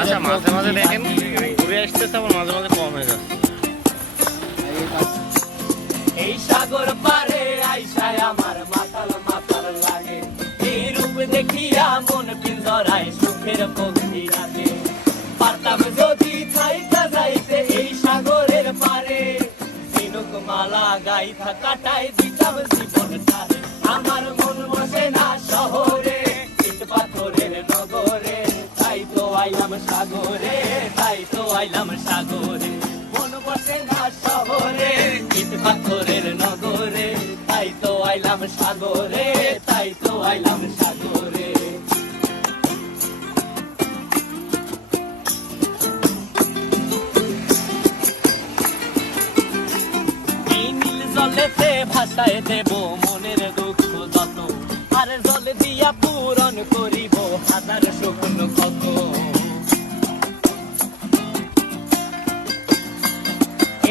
আচ্ছা, মাঝে মাঝে দেখেন ঘুরে আসতেছে, আবার মাঝে মাঝে কম হয়ে যাচ্ছে। এই সাগর পারে আইসায় আমার মাতাল মাতাল লাগে, এই রূপ দেখিয়া মন পিঞ্জরায় সুখের পক্ষী রাখে। পারতাম যদি থাইকা যাইতে এই সাগরের পারে, ঝিনুক মালা গাইথা কাটাই দিতাম জীবনটারে। আমার মন বসে না শহরে, ইট পাথরের নগরে, তাই তো আইলাম সাগরে, তাই তো আইলাম সাগরে। মন বসে না শহরে, ইট পাথরের নগরে, তাই তো আইলাম সাগরে, তাই তো আইলাম সাগরে। এই নীল জলেতে ভাসায় দেব মনের দুঃখ যত, আর জল দিয়া পূরণ করিব হাজার স্বপ্ন কত।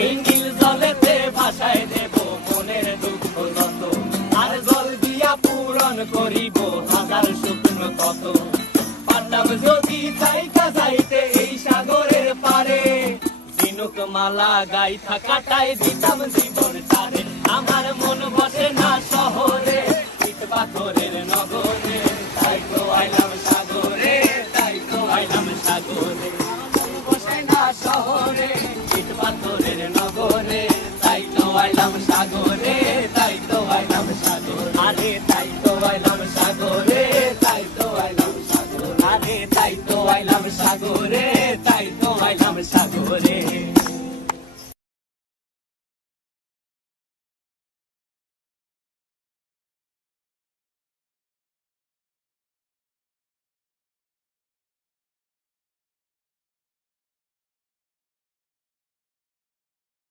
এই নীল জলেতে ভাসায় দেব মনের দুঃখ যত, আর জল দিয়া পূরণ করিব হাজার স্বপ্ন কত। পারতাম যদি থাইকা যাইতে এই সাগরের পারে, ঝিনুক মালা গাইথা কাটাই দিতাম জীবনটারে। আমার মন বসে না শহরে, ইট পাথরের নগরে, তাই তো আইলাম সাগরে, তাই তো আইলাম সাগরে। মন বসে না শহরে, ইট পাথরের নগরে, তাই তো আইলাম সাগরে, তাই তো আইলাম সাগরে। আরে তাই তো আইলাম সাগরে, তাই তো আইলাম সাগরে। আরে তাই তো আইলাম সাগরে, তাই তো আইলাম সাগরে।